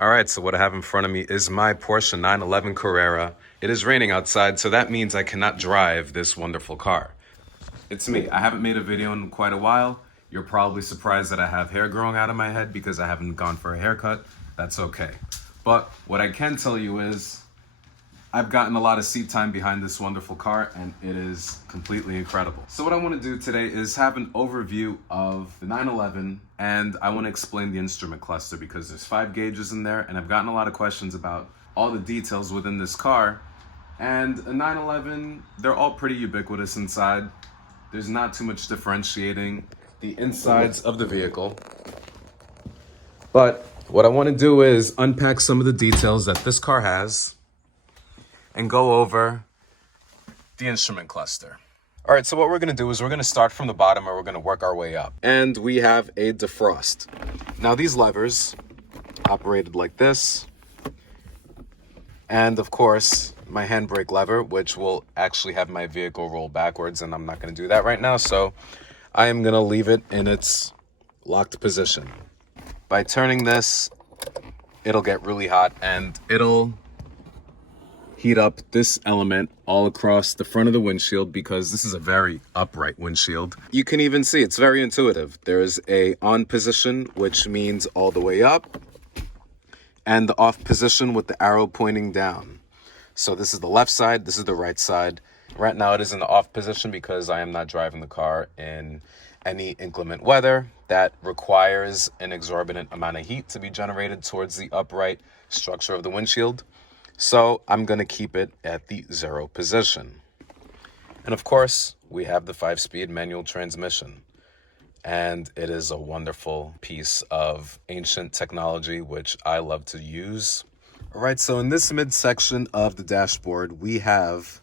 All right, so what I have in front of me is my Porsche 911 Carrera. It is raining outside, so that means I cannot drive this wonderful car. It's me. I haven't made a video in quite a while. You're probably surprised that I have hair growing out of my head because I haven't gone for a haircut. That's okay. But what I can tell you is I've gotten a lot of seat time behind this wonderful car, and it is completely incredible. So what I want to do today is have an overview of the 911, and I want to explain the instrument cluster because there's 5 gauges in there, and I've gotten a lot of questions about all the details within this car. And a 911, they're all pretty ubiquitous inside. There's not too much differentiating the insides of the vehicle. But what I want to do is unpack some of the details that this car has and go over the instrument cluster. All right, so what we're gonna do is we're gonna start from the bottom and we're gonna work our way up. And we have a defrost. Now these levers operated like this. And of course, my handbrake lever, which will actually have my vehicle roll backwards, and I'm not gonna do that right now, so I am gonna leave it in its locked position. By turning this, it'll get really hot and it'll heat up this element all across the front of the windshield because this is a very upright windshield. You can even see it's very intuitive. There's a on position, which means all the way up, and the off position with the arrow pointing down. So this is the left side, this is the right side. Right now it is in the off position because I am not driving the car in any inclement weather that requires an exorbitant amount of heat to be generated towards the upright structure of the windshield. So I'm going to keep it at the 0 position. And of course, we have the 5-speed manual transmission. And it is a wonderful piece of ancient technology, which I love to use. All right, so in this midsection of the dashboard, we have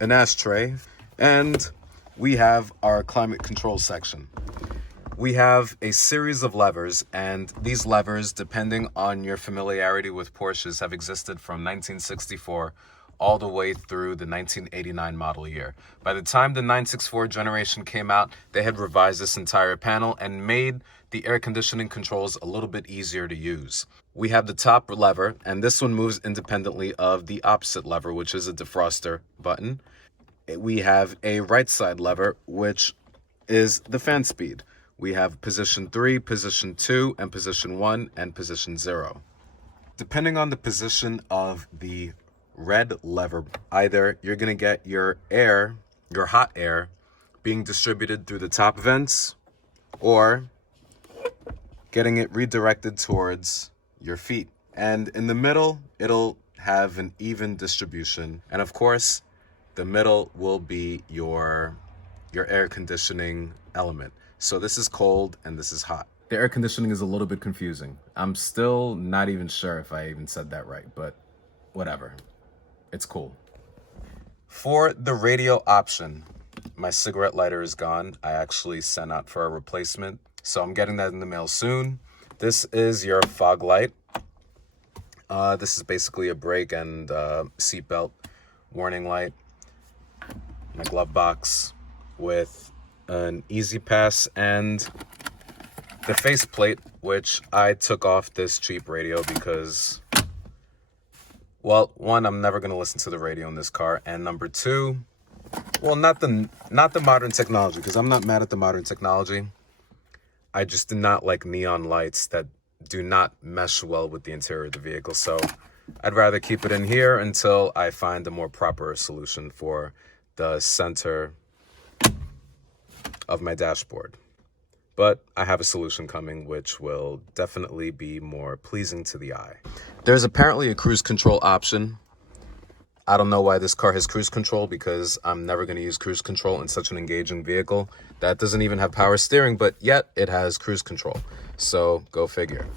an ashtray and we have our climate control section. We have a series of levers, and these levers, depending on your familiarity with Porsches, have existed from 1964 all the way through the 1989 model year. By the time the 964 generation came out, they had revised this entire panel and made the air conditioning controls a little bit easier to use. We have the top lever, and this one moves independently of the opposite lever, which is a defroster button. We have a right side lever, which is the fan speed. We have position 3, position 2, and position 1, and position 0. Depending on the position of the red lever, either you're going to get your air, your hot air, being distributed through the top vents, or getting it redirected towards your feet. And in the middle, it'll have an even distribution. And of course, the middle will be your air conditioning element. So this is cold and this is hot. The air conditioning is a little bit confusing. I'm still not even sure if I even said that right, but whatever. It's cool. For the radio option, my cigarette lighter is gone. I actually sent out for a replacement, so I'm getting that in the mail soon. This is your fog light. This is basically a brake and seatbelt warning light. My glove box with an easy pass and the faceplate, which I took off this cheap radio because, well, one, I'm never going to listen to the radio in this car, and number 2, well, not the modern technology, because I'm not mad at the modern technology. I just do not like neon lights that do not mesh well with the interior of the vehicle, so I'd rather keep it in here until I find a more proper solution for the center of my dashboard. But I have a solution coming which will definitely be more pleasing to the eye. There's apparently a cruise control option. I don't know why this car has cruise control because I'm never going to use cruise control in such an engaging vehicle that doesn't even have power steering, but yet it has cruise control. So go figure.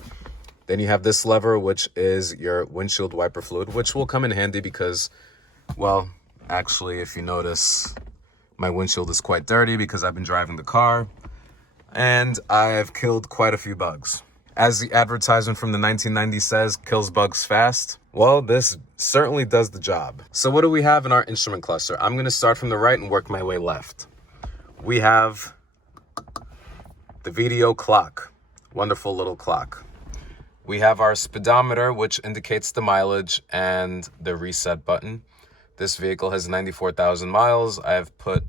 Then you have this lever, which is your windshield wiper fluid, which will come in handy because, well, actually, if you notice, my windshield is quite dirty because I've been driving the car and I've killed quite a few bugs. As the advertisement from the 1990s says, kills bugs fast. Well, this certainly does the job. So what do we have in our instrument cluster? I'm going to start from the right and work my way left. We have the video clock. Wonderful little clock. We have our speedometer, which indicates the mileage, and the reset button. This vehicle has 94,000 miles. I have put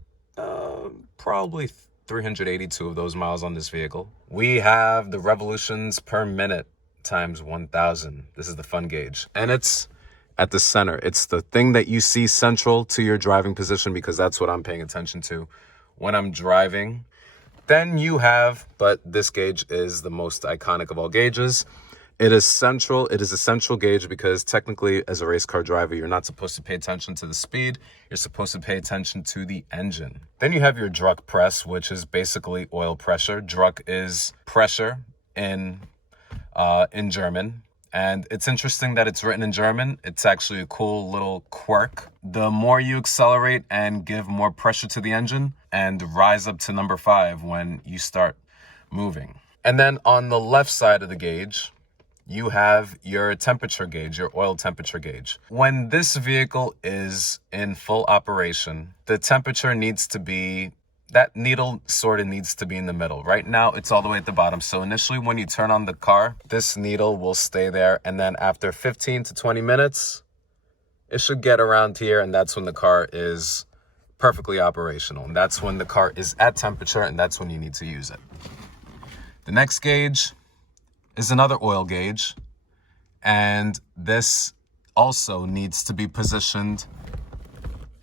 probably 382 of those miles on this vehicle. We have the revolutions per minute times 1,000. This is the fun gauge. And it's at the center. It's the thing that you see central to your driving position, because that's what I'm paying attention to when I'm driving. Then you have, but this gauge is the most iconic of all gauges. It is central. It is a central gauge because technically, as a race car driver, you're not supposed to pay attention to the speed. You're supposed to pay attention to the engine. Then you have your Druck press, which is basically oil pressure. Druck is pressure in German. And it's interesting that it's written in German. It's actually a cool little quirk. The more you accelerate and give more pressure to the engine and rise up to number 5 when you start moving. And then on the left side of the gauge, you have your temperature gauge, your oil temperature gauge. When this vehicle is in full operation, the temperature needs to be, that needle sort of needs to be in the middle. Right now, it's all the way at the bottom. So initially, when you turn on the car, this needle will stay there. And then after 15 to 20 minutes, it should get around here. And that's when the car is perfectly operational. And that's when the car is at temperature, and that's when you need to use it. The next gauge is another oil gauge, and this also needs to be positioned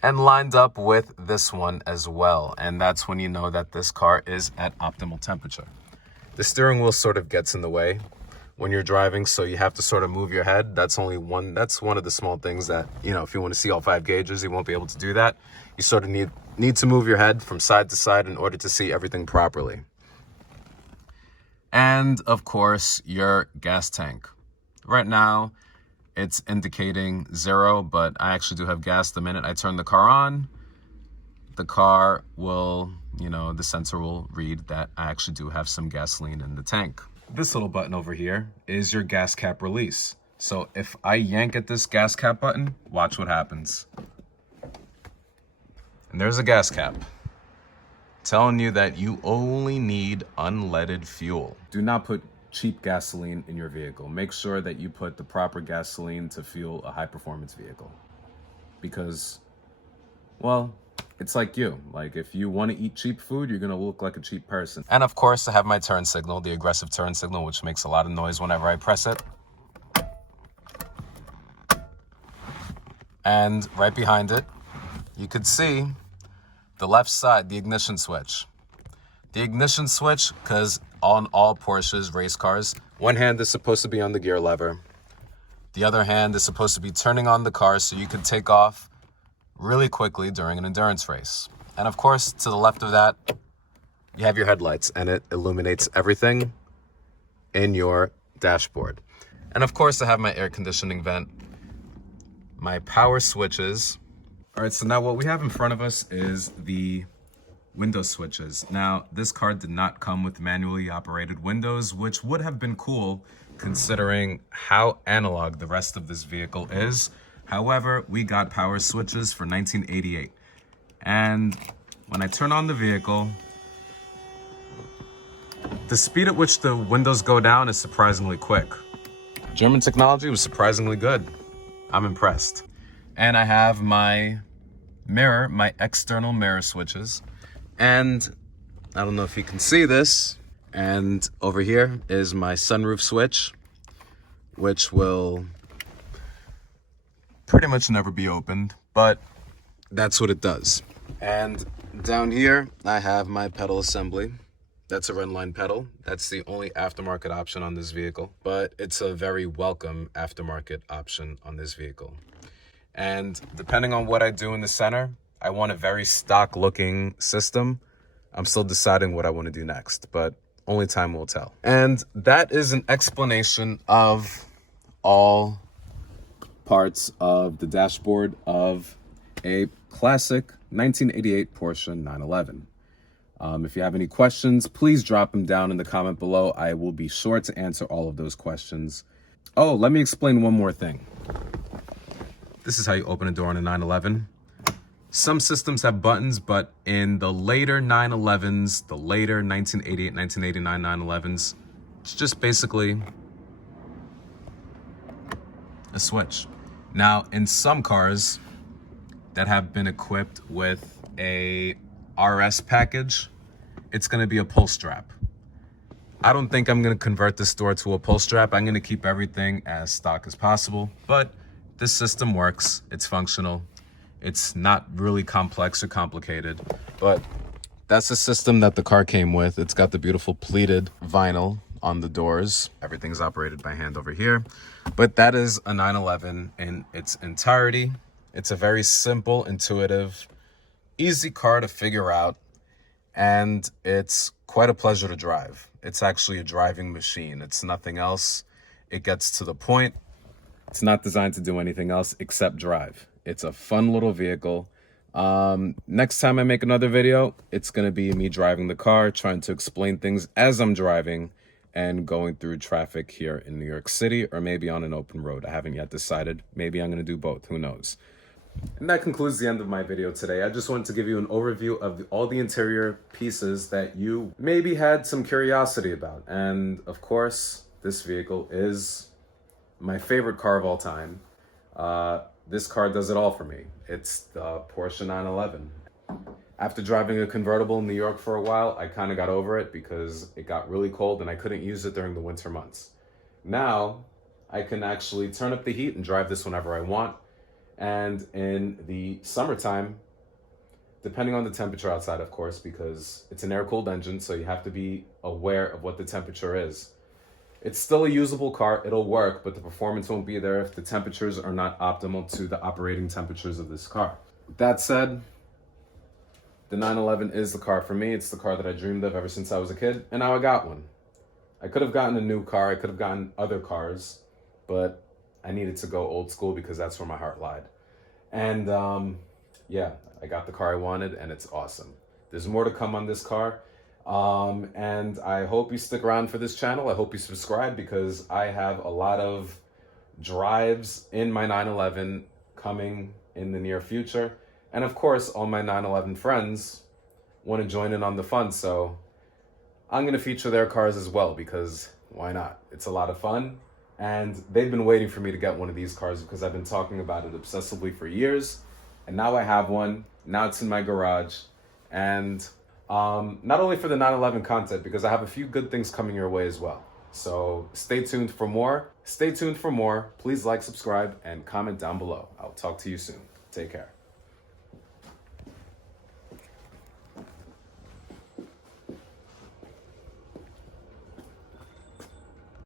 and lined up with this one as well, and that's when you know that this car is at optimal temperature. The steering wheel sort of gets in the way when you're driving, so you have to sort of move your head. That's one of the small things that, you know, if you want to see all 5 gauges, you won't be able to do that. You sort of need to move your head from side to side in order to see everything properly. And of course, your gas tank. Right now, it's indicating 0, but I actually do have gas. The minute I turn the car on, the car will, the sensor will read that I actually do have some gasoline in the tank. This little button over here is your gas cap release. So if I yank at this gas cap button, watch what happens. And there's a gas cap telling you that you only need unleaded fuel. Do not put cheap gasoline in your vehicle. Make sure that you put the proper gasoline to fuel a high-performance vehicle. Because, well, it's like you. Like, if you want to eat cheap food, you're going to look like a cheap person. And of course, I have my turn signal, the aggressive turn signal, which makes a lot of noise whenever I press it. And right behind it, you could see the left side, the ignition switch. The ignition switch, because on all Porsches race cars, one hand is supposed to be on the gear lever. The other hand is supposed to be turning on the car so you can take off really quickly during an endurance race. And of course, to the left of that, you have your headlights, and it illuminates everything in your dashboard. And of course, I have my air conditioning vent, my power switches. All right, so now what we have in front of us is the window switches. Now, this car did not come with manually operated windows, which would have been cool considering how analog the rest of this vehicle is. However, we got power switches for 1988. And when I turn on the vehicle, the speed at which the windows go down is surprisingly quick. German technology was surprisingly good. I'm impressed. And I have my mirror, my external mirror switches. And I don't know if you can see this. And over here is my sunroof switch, which will pretty much never be opened, but that's what it does. And down here, I have my pedal assembly. That's a Redline pedal. That's the only aftermarket option on this vehicle, but it's a very welcome aftermarket option on this vehicle. And depending on what I do in the center, I want a very stock looking system. I'm still deciding what I want to do next, but only time will tell. And that is an explanation of all parts of the dashboard of a classic 1988 Porsche 911. If you have any questions, please drop them down in the comment below. I will be sure to answer all of those questions. Oh, let me explain one more thing. This is how you open a door on a 911. Some systems have buttons, but in the later 911s, the later 1988, 1989 911s, it's just basically a switch. Now, in some cars that have been equipped with a RS package, it's gonna be a pull strap. I don't think I'm gonna convert this door to a pull strap. I'm gonna keep everything as stock as possible, but this system works, it's functional. It's not really complex or complicated, but that's the system that the car came with. It's got the beautiful pleated vinyl on the doors. Everything's operated by hand over here, but that is a 911 in its entirety. It's a very simple, intuitive, easy car to figure out, and it's quite a pleasure to drive. It's actually a driving machine. It's nothing else. It gets to the point. It's not designed to do anything else except drive. It's a fun little vehicle. Next time I make another video, it's gonna be me driving the car, trying to explain things as I'm driving and going through traffic here in New York City, or maybe on an open road. I haven't yet decided. Maybe I'm gonna do both, who knows? And that concludes the end of my video today. I just wanted to give you an overview of all the interior pieces that you maybe had some curiosity about. And of course, this vehicle is my favorite car of all time. This car does it all for me. It's the Porsche 911. After driving a convertible in New York for a while, I kind of got over it because it got really cold and I couldn't use it during the winter months. Now, I can actually turn up the heat and drive this whenever I want. And in the summertime, depending on the temperature outside, of course, because it's an air-cooled engine, so you have to be aware of what the temperature is. It's still a usable car, it'll work, but the performance won't be there if the temperatures are not optimal to the operating temperatures of this car. That said, the 911 is the car for me. It's the car that I dreamed of ever since I was a kid, and now I got one. I could have gotten a new car, I could have gotten other cars, but I needed to go old school because that's where my heart lied. And yeah, I got the car I wanted, and it's awesome. There's more to come on this car. And I hope you stick around for this channel. I hope you subscribe because I have a lot of drives in my 911 coming in the near future. And of course, all my 911 friends want to join in on the fun. So I'm going to feature their cars as well because why not? It's a lot of fun. And they've been waiting for me to get one of these cars because I've been talking about it obsessively for years. And now I have one. Now it's in my garage. And not only for the 911 content, because I have a few good things coming your way as well. So stay tuned for more. Stay tuned for more. Please like, subscribe, and comment down below. I'll talk to you soon. Take care.